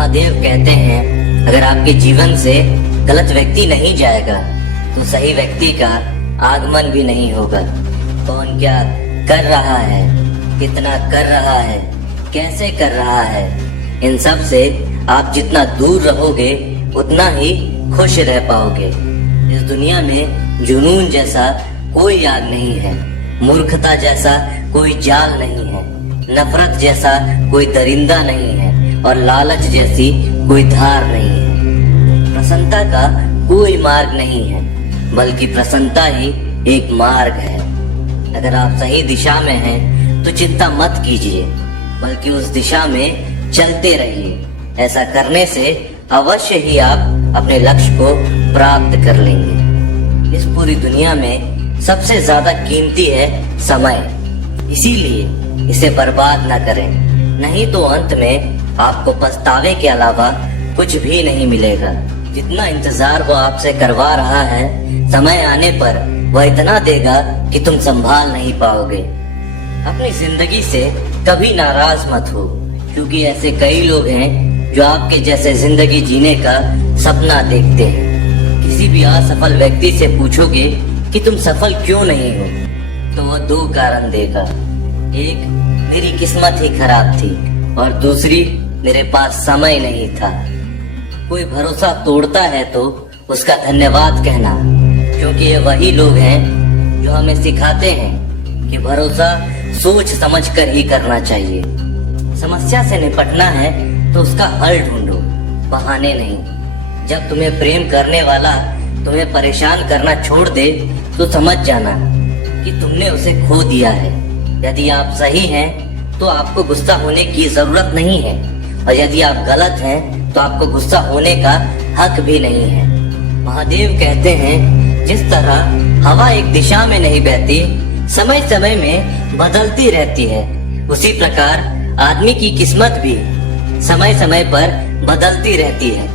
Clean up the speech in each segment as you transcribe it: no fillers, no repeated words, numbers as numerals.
महादेव कहते हैं, अगर आपके जीवन से गलत व्यक्ति नहीं जाएगा तो सही व्यक्ति का आगमन भी नहीं होगा। कौन क्या कर रहा है, कितना कर रहा है, कैसे कर रहा है, इन सब से आप जितना दूर रहोगे उतना ही खुश रह पाओगे। इस दुनिया में जुनून जैसा कोई आग नहीं है, मूर्खता जैसा कोई जाल नहीं है, नफरत जैसा कोई दरिंदा नहीं है और लालच जैसी कोई धार नहीं है। प्रसन्नता का कोई मार्ग नहीं है, बल्कि प्रसन्नता ही एक मार्ग है। अगर आप सही दिशा में हैं तो चिंता मत कीजिए, बल्कि उस दिशा में चलते रहिए। ऐसा करने से अवश्य ही आप अपने लक्ष्य को प्राप्त कर लेंगे। इस पूरी दुनिया में सबसे ज्यादा कीमती है समय, इसीलिए इसे बर्बाद ना करें, नहीं तो अंत में आपको पछतावे के अलावा कुछ भी नहीं मिलेगा। जितना इंतजार वो आपसे करवा रहा है, समय आने पर वह इतना देगा कि तुम संभाल नहीं पाओगे। अपनी जिंदगी से कभी नाराज मत हो, क्योंकि ऐसे कई लोग हैं जो आपके जैसे जिंदगी जीने का सपना देखते हैं। किसी भी असफल व्यक्ति से पूछोगे कि तुम सफल क्यों नहीं हो, तो वह दो कारण देगा। एक, मेरी किस्मत ही खराब थी, और दूसरी, मेरे पास समय नहीं था। कोई भरोसा तोड़ता है तो उसका धन्यवाद कहना, क्योंकि ये वही लोग हैं जो हमें सिखाते हैं कि भरोसा सोच समझ कर ही करना चाहिए। समस्या से निपटना है तो उसका हल ढूंढो, बहाने नहीं। जब तुम्हें प्रेम करने वाला तुम्हें परेशान करना छोड़ दे तो समझ जाना कि तुमने उसे खो दिया है। यदि आप सही हैं तो आपको गुस्सा होने की जरूरत नहीं है, और यदि आप गलत हैं तो आपको गुस्सा होने का हक भी नहीं है। महादेव कहते हैं, जिस तरह हवा एक दिशा में नहीं बहती, समय समय में बदलती रहती है, उसी प्रकार आदमी की किस्मत भी समय समय पर बदलती रहती है।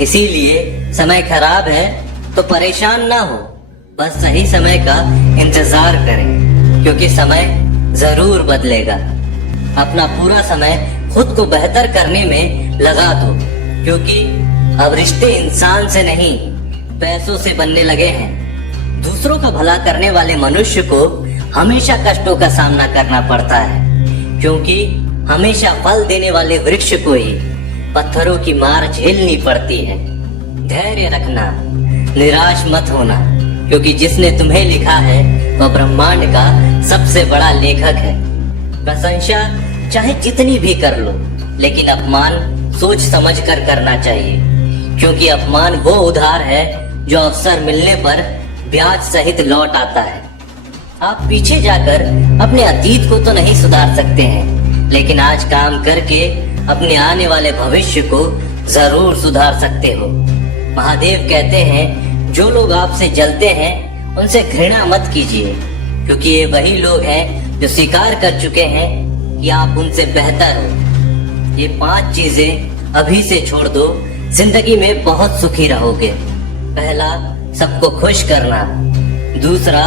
इसीलिए समय खराब है तो परेशान ना हो, बस सही समय का इंतजार करें, क्योंकि समय जरूर बदलेगा। अपना पूरा समय खुद को बेहतर करने में लगा दो, क्योंकि अब रिश्ते इंसान से नहीं पैसों से बनने लगे हैं। दूसरों का भला करने वाले मनुष्य को हमेशा कष्टों का सामना करना पड़ता है, क्योंकि हमेशा फल देने वाले वृक्ष को ही पत्थरों की मार झेलनी पड़ती है। धैर्य रखना, निराश मत होना, क्योंकि जिसने तुम्हें लिखा है वह ब्रह्मांड का सबसे बड़ा लेखक है। प्रशंसा चाहे जितनी भी कर लो, लेकिन अपमान सोच समझ कर करना चाहिए, क्योंकि अपमान वो उधार है जो अवसर मिलने पर ब्याज सहित लौट आता है। आप पीछे जाकर अपने अतीत को तो नहीं सुधार सकते हैं, लेकिन आज काम करके अपने आने वाले भविष्य को जरूर सुधार सकते हो। महादेव कहते हैं, जो लोग आपसे जलते हैं उनसे घृणा मत कीजिए, क्योंकि ये वही लोग हैं जो स्वीकार कर चुके हैं कि आप उनसे बेहतर हो। ये 5 चीजें अभी से छोड़ दो, जिंदगी में बहुत सुखी रहोगे। पहला, सबको खुश करना। दूसरा,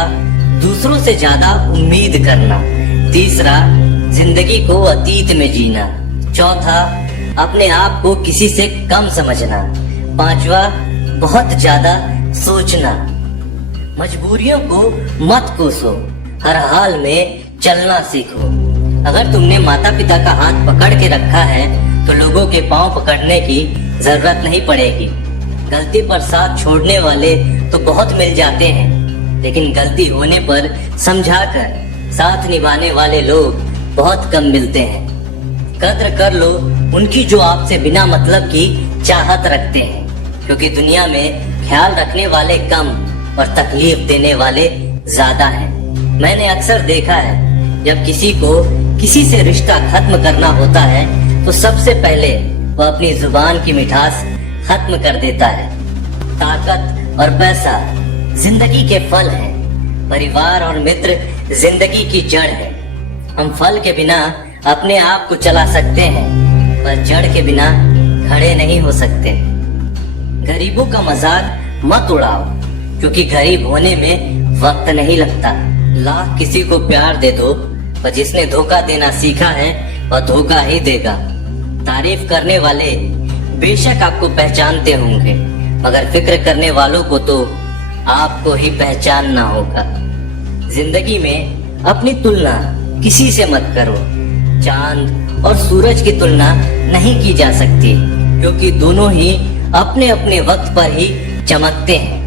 दूसरों से ज्यादा उम्मीद करना। तीसरा, जिंदगी को अतीत में जीना। चौथा, अपने आप को किसी से कम समझना। पांचवा, बहुत ज्यादा सोचना। मजबूरियों को मत कोसो, हर हाल में चलना सीखो। अगर तुमने माता पिता का हाथ पकड़ के रखा है तो लोगों के पांव पकड़ने की जरूरत नहीं पड़ेगी। गलती पर साथ छोड़ने वाले तो बहुत मिल जाते हैं, लेकिन गलती होने पर समझाकर साथ निभाने वाले लोग बहुत कम मिलते हैं। कद्र कर लो उनकी जो आपसे बिना मतलब की चाहत रखते हैं, क्योंकि दुनिया में ख्याल रखने वाले कम और तकलीफ देने वाले ज्यादा हैं। मैंने अक्सर देखा है, जब किसी को किसी से रिश्ता खत्म करना होता है तो सबसे पहले वह अपनी जुबान की मिठास खत्म कर देता है। ताकत और पैसा जिंदगी के फल हैं, परिवार और मित्र जिंदगी की जड़ है। हम फल के बिना अपने आप को चला सकते हैं, पर जड़ के बिना खड़े नहीं हो सकते। गरीबों का मजाक मत उड़ाओ, क्योंकि गरीब होने में वक्त नहीं लगता। लाख किसी को प्यार दे दो, पर जिसने धोखा देना सीखा है वह धोखा ही देगा। तारीफ करने वाले बेशक आपको पहचानते होंगे, मगर फिक्र करने वालों को तो आपको ही पहचानना होगा। जिंदगी में अपनी तुलना किसी से मत करो। चांद और सूरज की तुलना नहीं की जा सकती, क्योंकि दोनों ही अपने अपने वक्त पर ही चमकते हैं।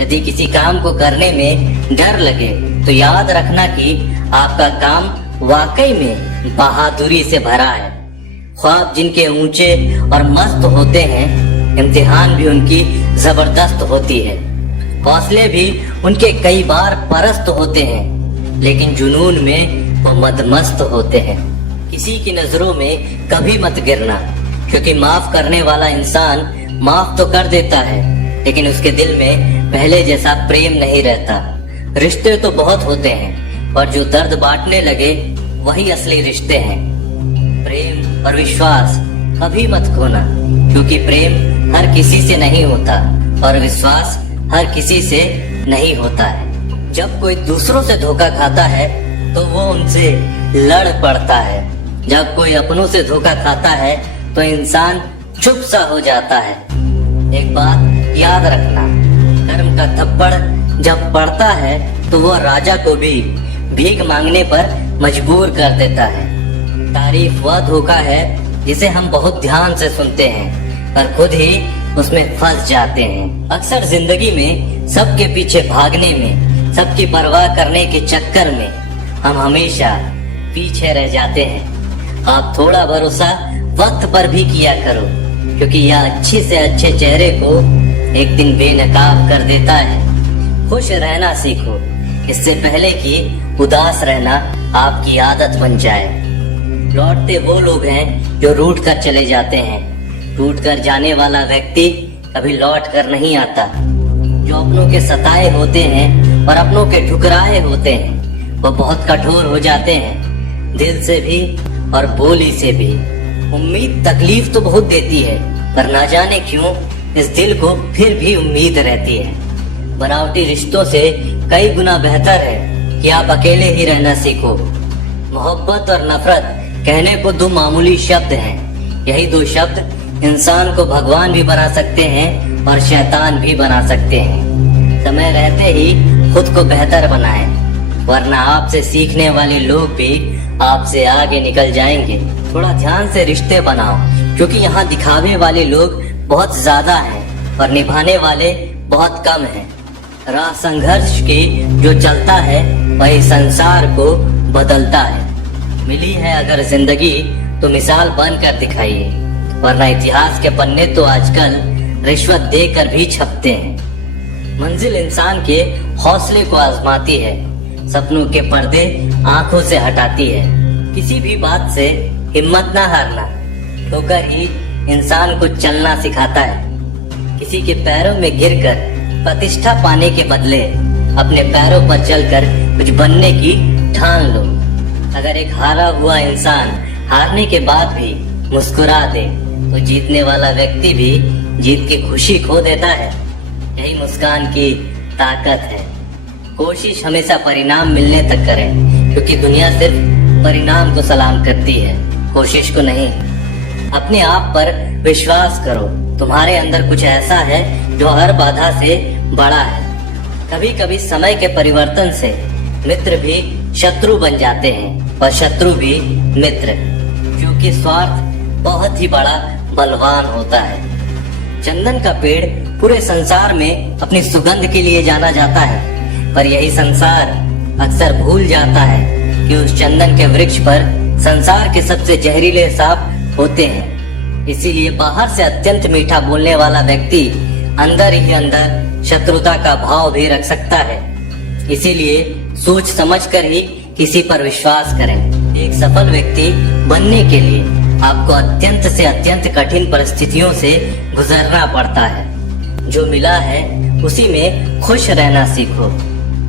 यदि किसी काम को करने में डर लगे तो याद रखना कि आपका काम वाकई में बहादुरी से भरा है। ख्वाब जिनके ऊंचे और मस्त होते हैं, इम्तिहान भी उनकी जबरदस्त होती है। हौसले भी उनके कई बार परस्त होते हैं, लेकिन जुनून में वो मदमस्त होते हैं। किसी की नजरों में कभी मत गिरना, क्योंकि माफ करने वाला इंसान माफ तो कर देता है, लेकिन उसके दिल में पहले जैसा प्रेम नहीं रहता। रिश्ते तो बहुत होते हैं, पर जो दर्द बांटने लगे वही असली रिश्ते हैं। प्रेम और विश्वास कभी मत खोना, क्योंकि प्रेम हर किसी से नहीं होता और विश्वास हर किसी से नहीं होता है। जब कोई दूसरों से धोखा खाता है तो वो उनसे लड़ पड़ता है। जब कोई अपनों से धोखा खाता है तो इंसान चुप सा हो जाता है। एक बात याद रखना, कर्म का थप्पड़ जब पड़ता है तो वो राजा को भी भीख मांगने पर मजबूर कर देता है। तारीफ वह धोखा है जिसे हम बहुत ध्यान से सुनते हैं पर खुद ही उसमें फंस जाते हैं। अक्सर जिंदगी में सबके पीछे भागने में, सबकी परवाह करने के चक्कर में हम हमेशा पीछे रह जाते हैं। आप थोड़ा भरोसा वक्त पर भी किया करो, क्योंकि यह अच्छे से अच्छे चेहरे को एक दिन बेनकाब कर देता है। खुश रहना सीखो, इससे पहले कि उदास रहना आपकी आदत बन जाए। लौटते वो लोग हैं जो रूठ कर चले जाते हैं। टूट कर जाने वाला व्यक्ति कभी लौट कर नहीं आता। जो अपनों के सताए होते हैं और अपनों के ठुकराए होते हैं, वो बहुत कठोर हो जाते हैं, दिल से भी और बोली से भी। उम्मीद तकलीफ तो बहुत देती है, पर ना जाने क्यों इस दिल को फिर भी उम्मीद रहती है। बनावटी रिश्तों से कई गुना बेहतर है कि आप अकेले ही रहना सीखो। मोहब्बत और नफरत कहने को दो मामूली शब्द हैं। यही दो शब्द इंसान को भगवान भी बना सकते हैं और शैतान भी बना सकते हैं। समय रहते ही खुद को बेहतर बनाएं, वरना आपसे सीखने वाले लोग भी आपसे आगे निकल जाएंगे। थोड़ा ध्यान से रिश्ते बनाओ, क्योंकि यहाँ दिखावे वाले लोग बहुत ज्यादा हैं और निभाने वाले बहुत कम हैं। राह संघर्ष की जो चलता है वही संसार को बदलता है। मिली है अगर जिंदगी तो मिसाल बनकर दिखाइए, वरना इतिहास के पन्ने तो आजकल रिश्वत देकर भी छपते हैं। मंजिल इंसान के हौसले को आजमाती है, सपनों के पर्दे आंखों से हटाती है। किसी भी बात से हिम्मत ना हारना, ठोकर ही इंसान को चलना सिखाता है। किसी के पैरों में गिरकर प्रतिष्ठा पाने के बदले अपने पैरों पर चलकर कुछ बनने की ठान लो। अगर एक हारा हुआ इंसान हारने के बाद भी मुस्कुरा दे तो जीतने वाला व्यक्ति भी जीत की खुशी खो देता है। यही मुस्कान की ताकत है। कोशिश हमेशा परिणाम मिलने तक करें, क्योंकि दुनिया सिर्फ परिणाम को सलाम करती है, कोशिश को नहीं। अपने आप पर विश्वास करो, तुम्हारे अंदर कुछ ऐसा है जो हर बाधा से बड़ा है। कभी कभी समय के परिवर्तन से मित्र भी शत्रु बन जाते हैं और शत्रु भी मित्र, क्योंकि स्वार्थ बहुत ही बड़ा बलवान होता है। चंदन का पेड़ पूरे संसार में अपनी सुगंध के लिए जाना जाता है, पर यही संसार अक्सर भूल जाता है कि उस चंदन के वृक्ष पर संसार के सबसे जहरीले सांप होते हैं। इसीलिए बाहर से अत्यंत मीठा बोलने वाला व्यक्ति अंदर ही अंदर शत्रुता का भाव भी रख सकता है। इसीलिए सोच समझकर ही किसी पर विश्वास करें। एक सफल व्यक्ति बनने के लिए आपको अत्यंत से अत्यंत कठिन परिस्थितियों से गुजरना पड़ता है। जो मिला है उसी में खुश रहना सीखो।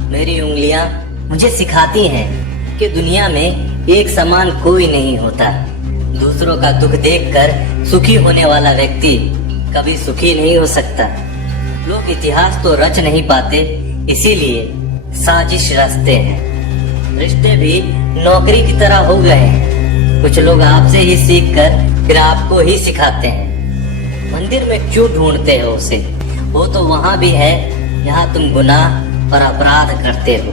मेरी उंगलियां मुझे सिखाती हैं कि दुनिया में एक समान कोई नहीं होता। दूसरों का दुख देखकर सुखी होने वाला व्यक्ति कभी सुखी नहीं हो सकता। लोग इतिहास तो रच नहीं पाते, इसीलिए साजिश रचते हैं। रिश्ते भी नौकरी की तरह हो गए हैं। कुछ लोग आपसे ही सीखकर फिर आपको ही सिखाते हैं। मंदिर में क्यों ढूंढते हो उसे? वो तो वहां भी है जहाँ तुम गुनाह और अपराध करते हो।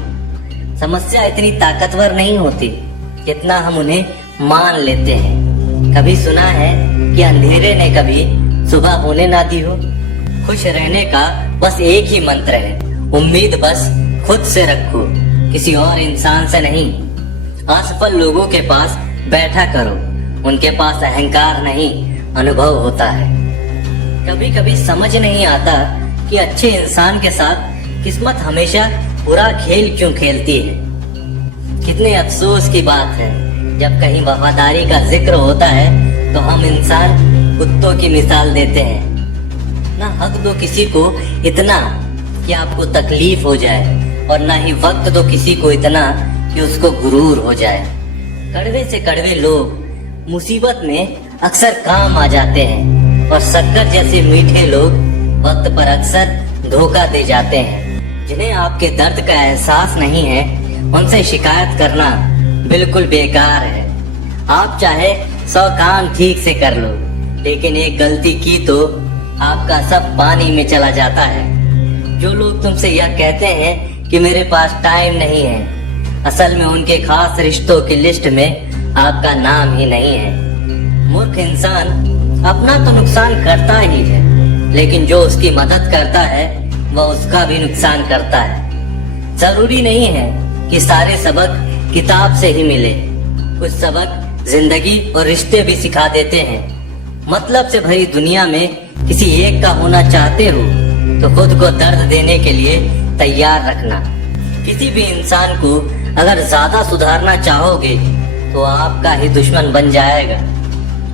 समस्या इतनी ताकतवर नहीं होती जितना हम उन्हें मान लेते हैं। कभी सुना है कि अंधेरे ने कभी सुबह होने ना दी हो? खुश रहने का बस एक ही मंत्र है, उम्मीद बस खुद से रखो, किसी और इंसान से नहीं। असफल लोगों के पास बैठा करो, उनके पास अहंकार नहीं अनुभव होता है। कभी कभी समझ नहीं आता कि अच्छे इंसान के साथ किस्मत हमेशा बुरा खेल क्यों खेलती है। कितने अफसोस की बात है, जब कहीं वफादारी का जिक्र होता है तो हम इंसान कुत्तों की मिसाल देते हैं। ना हक दो किसी को इतना कि आपको तकलीफ हो जाए, और ना ही वक्त दो किसी को इतना कि उसको गुरूर हो जाए। कड़वे से कड़वे लोग मुसीबत में अक्सर काम आ जाते हैं, और शक्कर जैसे मीठे लोग वक्त पर अक्सर धोखा दे जाते हैं। जिन्हें आपके दर्द का एहसास नहीं है, उनसे शिकायत करना बिल्कुल बेकार है। आप चाहे 100 काम ठीक से कर लो, लेकिन एक गलती की तो आपका सब पानी में चला जाता है। जो लोग तुमसे यह कहते हैं कि मेरे पास टाइम नहीं है, असल में उनके खास रिश्तों की लिस्ट में आपका नाम ही नहीं है। मूर्ख इंसान अपना तो नुकसान करता ही है, लेकिन जो उसकी मदद करता है वह उसका भी नुकसान करता है। जरूरी नहीं है कि सारे सबक किताब से ही मिले, कुछ सबक जिंदगी और रिश्ते भी सिखा देते हैं। मतलब से भरी दुनिया में किसी एक का होना चाहते हो तो खुद को दर्द देने के लिए तैयार रखना। किसी भी इंसान को अगर ज्यादा सुधारना चाहोगे तो आपका ही दुश्मन बन जाएगा।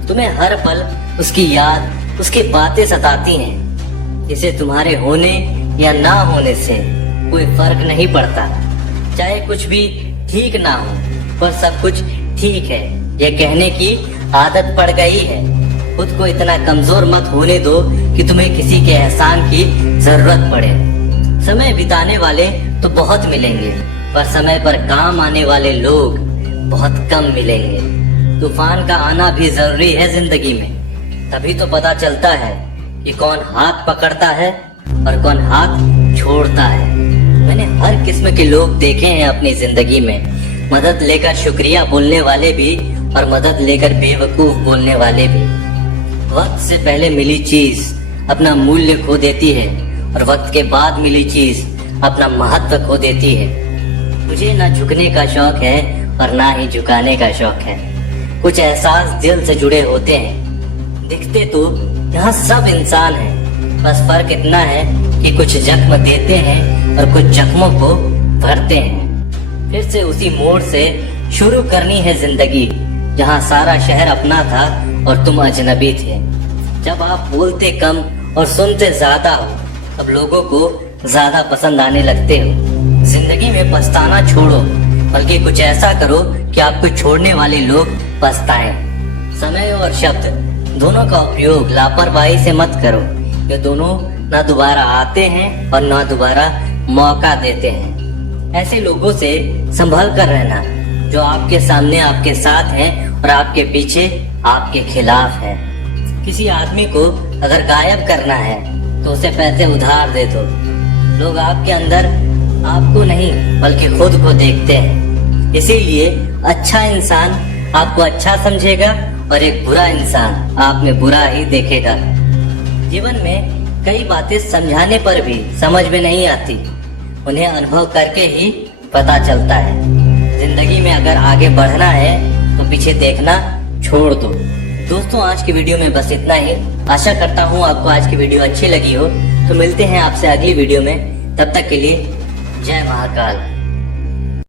तुम्हें हर पल उसकी याद, उसकी बातें सताती हैं, जिसे तुम्हारे होने या ना होने से कोई फर्क नहीं पड़ता। चाहे कुछ भी ठीक ना हो, पर सब कुछ ठीक है ये कहने की आदत पड़ गई है। खुद को इतना कमजोर मत होने दो कि तुम्हें किसी के एहसान की जरूरत पड़े। समय बिताने वाले तो बहुत मिलेंगे, पर समय पर काम आने वाले लोग बहुत कम मिलेंगे। तूफान का आना भी जरूरी है जिंदगी में, तभी तो पता चलता है कि कौन हाथ पकड़ता है और कौन हाथ छोड़ता है। मैंने हर किस्म के लोग देखे हैं अपनी जिंदगी में, मदद लेकर शुक्रिया बोलने वाले भी और मदद लेकर बेवकूफ बोलने वाले भी। वक्त से पहले मिली चीज अपना मूल्य खो देती है, और वक्त के बाद मिली चीज अपना महत्व खो देती है। मुझे ना झुकने का शौक है और ना ही झुकाने का शौक है। कुछ एहसास दिल से जुड़े होते हैं। दिखते तो यहाँ सब इंसान हैं, बस फर्क इतना है कि कुछ जख्म देते हैं और कुछ जख्मों को भरते हैं। फिर से उसी मोड़ से शुरू करनी है जिंदगी, जहाँ सारा शहर अपना था और तुम अजनबी थे। जब आप बोलते कम और सुनते ज्यादा हो, तब लोगों को ज्यादा पसंद आने लगते हो। जिंदगी में पछताना छोड़ो, बल्कि कुछ ऐसा करो कि आपको छोड़ने वाले लोग पछताएं। समय और शब्द दोनों का उपयोग लापरवाही से मत करो। ये दोनों ना दोबारा आते हैं और ना दोबारा मौका देते हैं। ऐसे लोगों से संभल कर रहना जो आपके सामने आपके साथ हैं और आपके पीछे आपके खिलाफ है। किसी आदमी को अगर गायब करना है तो उसे पैसे उधार दे दो। लोग आपके अंदर आपको नहीं बल्कि खुद को देखते हैं। इसीलिए अच्छा इंसान आपको अच्छा समझेगा और एक बुरा इंसान आप में बुरा ही देखेगा। जीवन में कई बातें समझाने पर भी समझ में नहीं आती, उन्हें अनुभव करके ही पता चलता है। जिंदगी में अगर आगे बढ़ना है तो पीछे देखना छोड़ दो। दोस्तों, आज की वीडियो में बस इतना ही। आशा करता हूँ आपको आज की वीडियो अच्छी लगी हो। तो मिलते हैं आपसे अगली वीडियो में, तब तक के लिए जय महाकाल।